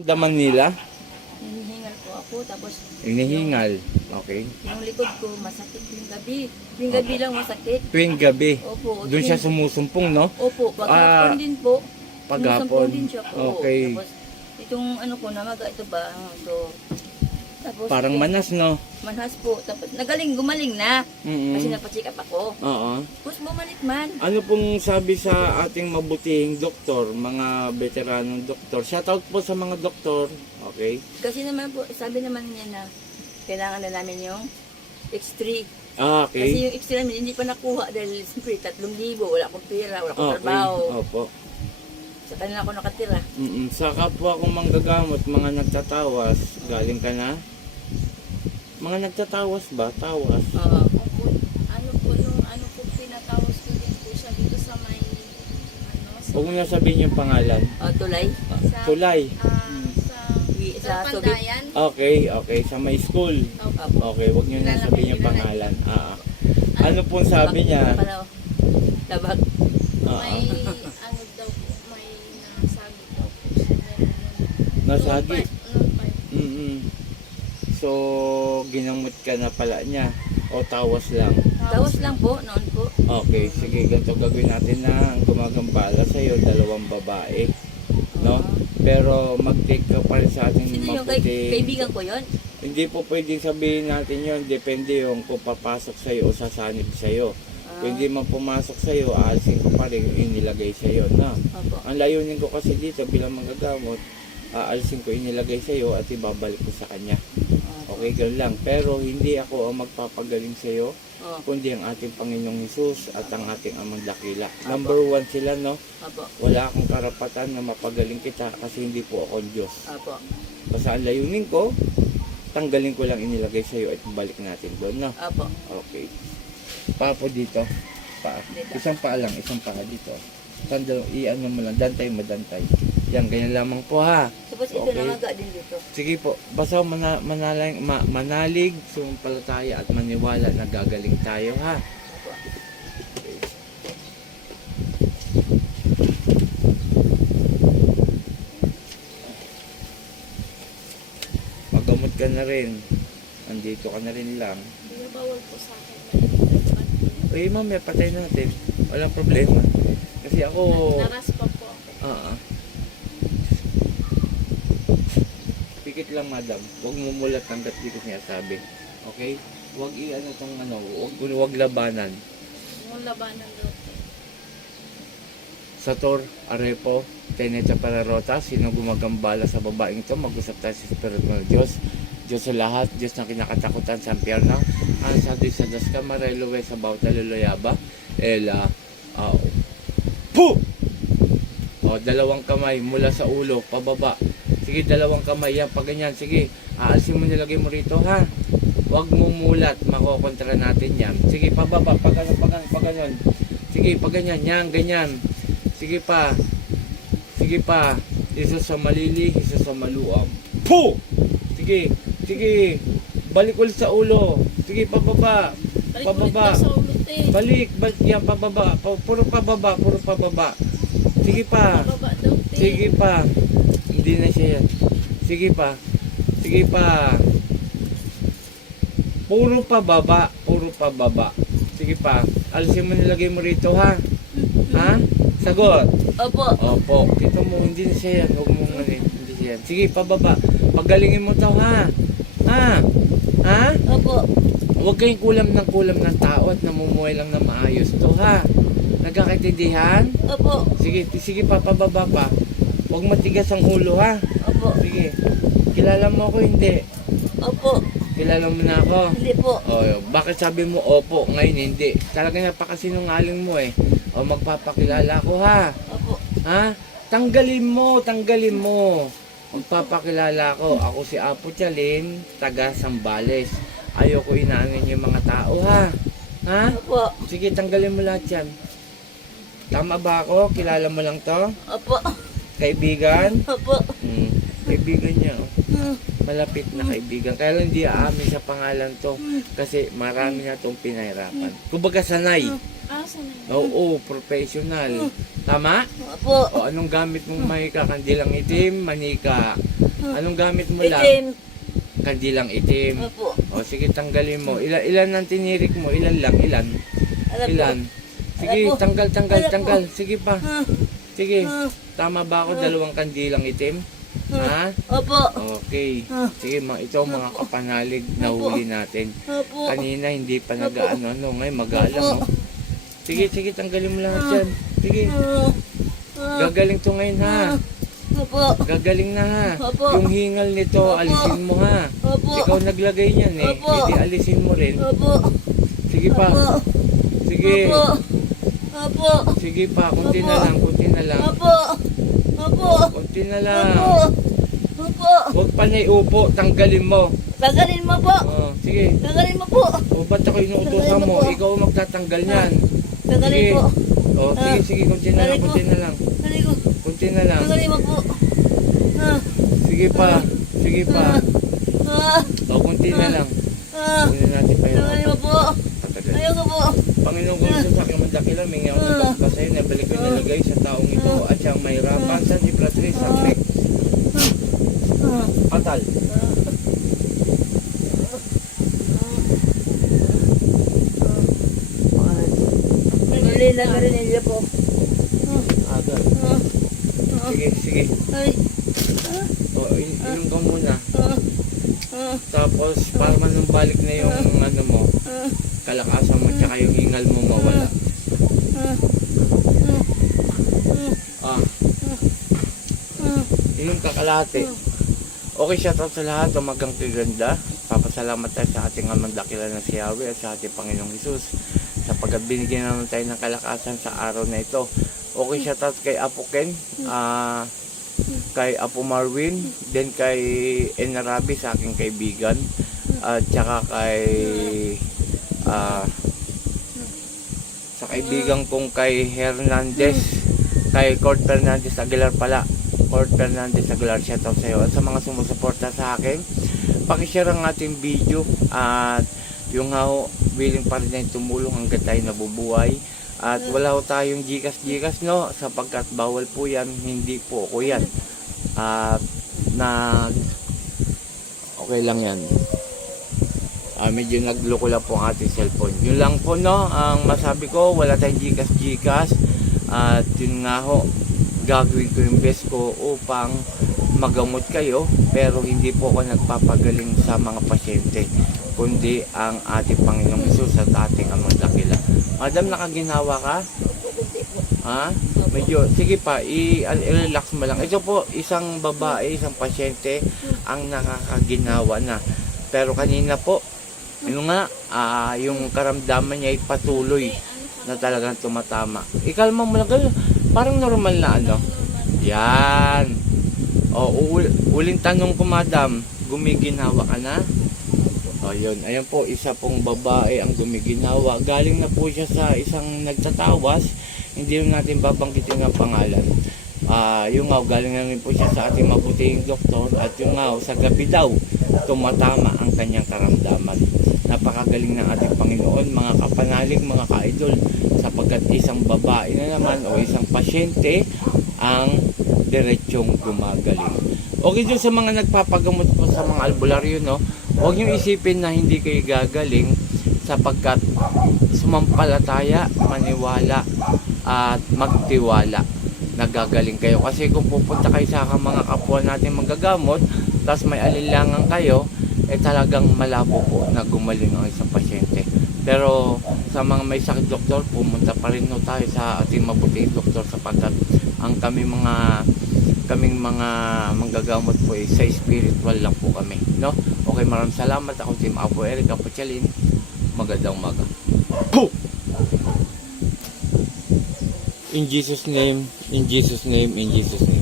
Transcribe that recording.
Daman nila, Hinihingal po ako, tapos hinihingal. Okay. yung likod ko masakit yung gabi. Yung gabi lang masakit. Tuwing gabi, Opo. doon siya sumusumpong, no? Opo, paghapon din po. Paghapon. Sumusumpong din siya po. Okay. Tapos itong ano ko, namaga ito ba? Ito. Tapos Parang manas, no? manhas po. Tapos gumaling na. Kasi Mm-mm. napacheck up ako. Oo. Tapos bumalik man. Ano pong sabi sa ating mabutihing doktor, mga veteranong doktor? Shoutout po sa mga doktor. Okay. Kasi naman po, sabi naman niya na kailangan na namin yung X3. Kasi Okay. yung X3 namin hindi pa nakuha dahil siyempre 3,000. Wala akong pera, wala akong Okay. trabaho. Opo. Sa kanila ako nakatira. Sa kapwa kong manggagamot, mga nagtatawas, galing ka na? Mga nagtatawas ba? Tawas? Oo. Opo, ano po, nung ano po, pinatawas ko din po siya dito sa may, ano, sa, Huwag mo na sabihin yung pangalan. Tulay. sa, Tulay. sa Sa Soviet. Pandayan. Okay, okay. Sa may school. Opo. Okay, huwag nyo na sabihin yung pangalan. Ano pong sabi niya? Labag. May, ano daw po, may nasagi daw po siya. Nasagi. Noon pa. So, ginamot ka na pala niya. O tawas lang. Tawas lang po, noon po. Okay, sige. Ganito gagawin natin na ang gumagambala sa'yo, 2 babae. No? Pero mag-take ka pa rin sa ating Sino yung kaibigan ko yon? Hindi po pwedeng sabihin natin yon. Depende yung kung papasok sa'yo o sasanib sa'yo. Kung hindi man pumasok sa'yo, aalisin ko pa rin yung inilagay sa'yo. No? Opo. Ang layunin ko kasi dito bilang manggagamot, aalisin ko inilagay sa'yo at ibabalik ko sa kanya. Okay, ganun lang. Pero hindi ako ang magpapagaling sa'yo, kundi ang ating Panginoong Hesus at ang ating Amang Dakila. Number 1 sila, no? Opo. Wala akong karapatan na mapagaling kita kasi hindi po ako ang Diyos. Opo. Basta ang layunin ko, tanggalin ko lang inilagay sa'yo at balik natin doon, no? Opo. Okay. Paa po dito. Paa. Dito. Isang paa lang, isang paa dito. I-ano mo lang, dantay mo, dantay. Yan, ganyan lamang po ha. Tapos ito Okay. namaga din dito. Sige po, basta manalig, sumampalataya at maniwala na gagaling tayo ha. Opo. Magamot ka na rin. Andito ka na rin lang. Hindi bawal po sa akin. May Mamaya patay natin. Walang problema. Kasi ako... naras pa po ako. Pikit lang madam. Huwag mumulat hanggat di ko sinasabi. Okay? Huwag i-ano tong ano, huwag labanan. Yung labanan daw po. Sator, Arepo, Teneta Pararota, sino gumagambala sa babaeng ito, mag-usap tayo sa Espiritu ng Diyos. Diyos sa lahat, Diyos na kinakatakutan sa impyerno. Ang sa Diyos sa Das Kamarelowe sa bawat aluluyaba. Ela, pu! O, 2 kamay mula sa ulo, pababa. Sige, 2 kamay, yan, pag ganyan. Sige, aalisin mo nilagay mo rito, ha? Huwag mo mulat, makokontra natin yan. Sige, pababa, pag ganun. Sige, pag ganyan, yan, ganyan. Sige pa. Sige pa. Isa sa malili, isa sa maluam. Po! Sige. Sige. Balik ulit sa ulo. Sige, pababa. Balik ulit Pababa. daw sa ulo, te. Balik. Yan, pababa. Puro pababa. Puro pababa. Sige pa. Baba daw, te. Sige pa. Hindi na siya yan. Sige pa. Sige pa. Puro pababa. Puro pababa. Sige pa. Alisin mo nilagay mo rito, ha? Ha? Sagot. Opo. Opo. Kita mo, hindi na siya yan. Huwag mo hindi siya yan. Sige, pababa. Pagalingin mo to, ha? Ha? Ha? Opo. Huwag kayong kulam ng tao at namumuhay lang na maayos to, ha? Nagkakaintindihan? Opo. Sige, sige pa, pababa pa. Huwag matigas ang ulo, ha? Opo. Sige. Kilala mo ako, hindi? Opo. Kilala mo na ako? Hindi po. O, bakit sabi mo opo, ngayon hindi? Talaga napakasinungaling mo eh. O, magpapakilala ko, ha? Opo. Ha? Tanggalin mo. Magpapakilala ko. Ako si Apo Tialin, taga Sambales. Ayoko inaangin yung mga tao, ha? Ha? Opo. Sige, tanggalin mo lahat yan. Tama ba ako? Kilala mo lang to? Opo. Kaibigan? Opo. Kaibigan niya, oh. Malapit na kaibigan. Kaya lang hindi aamin sa pangalan to. Kasi marami na itong pinahirapan. Kumbaga sanay. Sanay. Oo, professional. Tama? Opo. O anong gamit mong manika? Kandilang itim, manika. Anong gamit mo lang? Itim. Kandilang itim. Opo. O sige, tanggalin mo. Ilan ang tinirik mo? Ilan lang? Ilan? Alam po. Ilan? Sige, Alam po. tanggal. Alam po. Tanggal. Sige pa. Ah, Sige. ah, Tama ba ako? Dalawang kandilang itim? Ha? Opo. Okay. Sige, ito ang mga kapanalig na huli natin. Opo. Kanina hindi pa nag-ano-ano. Ngayon mag-aalam mo. Sige, tanggalin mo lahat yan. Sige. Gagaling to ngayon ha. Opo. Gagaling na ha. Opo. Yung hingal nito, alisin mo ha. Opo. Ikaw naglagay niyan eh. Opo. Hindi alisin mo rin. Opo. Sige pa. Opo. Sige. Opo. Opo. Sige pa. Kunti na Opo. lang. Kunti na lang. Opo. Opo. Kunti na lang. Opo. Opo. Huwag pa na iupo. Tanggalin mo. Tanggalin mo po. Oh, sige. Tanggalin mo po. O ba't ako inuutosan mo? Ikaw ang magtatanggal niyan. Tanggalin Sige. po. O sige. Kunti na lang. Kunti na lang. Tanggalin ko. Kunti na lang. Tanggalin mo po. Sige pa. Sige pa. O kunti na lang. Kunin natin pa yun. Tanggalin mo po. Tatagal. Ayoko po. Panginoon ko sa aking mandakila, may ngayon ng pagpasay na balik ko nilagay sa taong ito at siyang mahirapan sa Diplatris ang nek. Patal. Mali na rin niya po. Aga. Sige, sige. Ay. O, inom ka muna. Ah. Tapos, para manumbalik na yung ano mo, kalakasan mo, tsaka yung hingal mo mawala. Inom ka kalahati. Okay, shoutout sa lahat. Umagang kaganda. Papasalamat tayo sa ating amang dakila na si Yahweh at sa ating Panginoong Hesus sapagkat binigyan naman tayo ng kalakasan sa araw na ito. Okay, shoutout kay Apo Ken, kay Apo Marwin, then kay Enarabi sa aking kaibigan, at saka kay sa kaibigan kong kay Hernandez, kay Cord Fernandez Aguilar pala. Cord Fernandez Aguilar, shoutout sa iyo. At sa mga sumusuporta sa akin, pakishare ang ating video at yung willing pa rin tayong tumulong hanggang tayo nabubuhay. At wala ho tayong gikas no, sapagkat bawal po yan, hindi po ako yan. At okay lang yan. Medyo nagloko lang po ang ating cellphone. Yun lang po no, ang masabi ko, wala tayong gikas. At yun nga ho, gagawin ko yung best ko upang magamot kayo, pero hindi po ako nagpapagaling sa mga pasyente, kundi ang ating Panginoong Hesus at ating Amang Dakila. Madam, nakaginawa ka? Ha? Medyo, sige pa, i-relax mo lang. Ito po, isang babae, isang pasyente ang nakakaginawa na. Pero kanina po, yun nga, yung karamdaman niya ay patuloy na talagang tumatama. Ikalma mo lang, parang normal na ano. Yan. O, uling tanong ko, madam, gumiginawa ka na? O, yun. Ayan po, isa pong babae ang gumiginawa. Galing na po siya sa isang nagtatawas. Hindi natin babanggitin ang pangalan. Yung nga, galing na rin po siya sa ating mabuting doktor. At yung nga, sa gabi daw, tumatama ang kanyang karamdaman. Napakagaling ng ating Panginoon, mga kapanalig, mga ka-idol, sapagkat isang babae na naman o isang pasyente ang diretsong gumagaling. Okay, dun sa mga nagpapagamot po sa mga albularyo, no, huwag nyo isipin na hindi kayo gagaling sapagkat sumampalataya, maniwala at magtiwala, nagagaling kayo. Kasi kung pupunta kayo sa mga kapwa natin manggagamot, tapos may alinlangan kayo, talagang malabo po na gumaling ang isang pasyente. Pero sa mga may sakit, doktor, pumunta pa rin tayo sa ating mabuting doktor sapagkat ang kaming mga manggagamot po sa spiritual lang po kami, no? Okay, maraming salamat. Ako Team Apo Eric Apochalin. Magandang umaga. In Jesus name, in Jesus name, in Jesus name.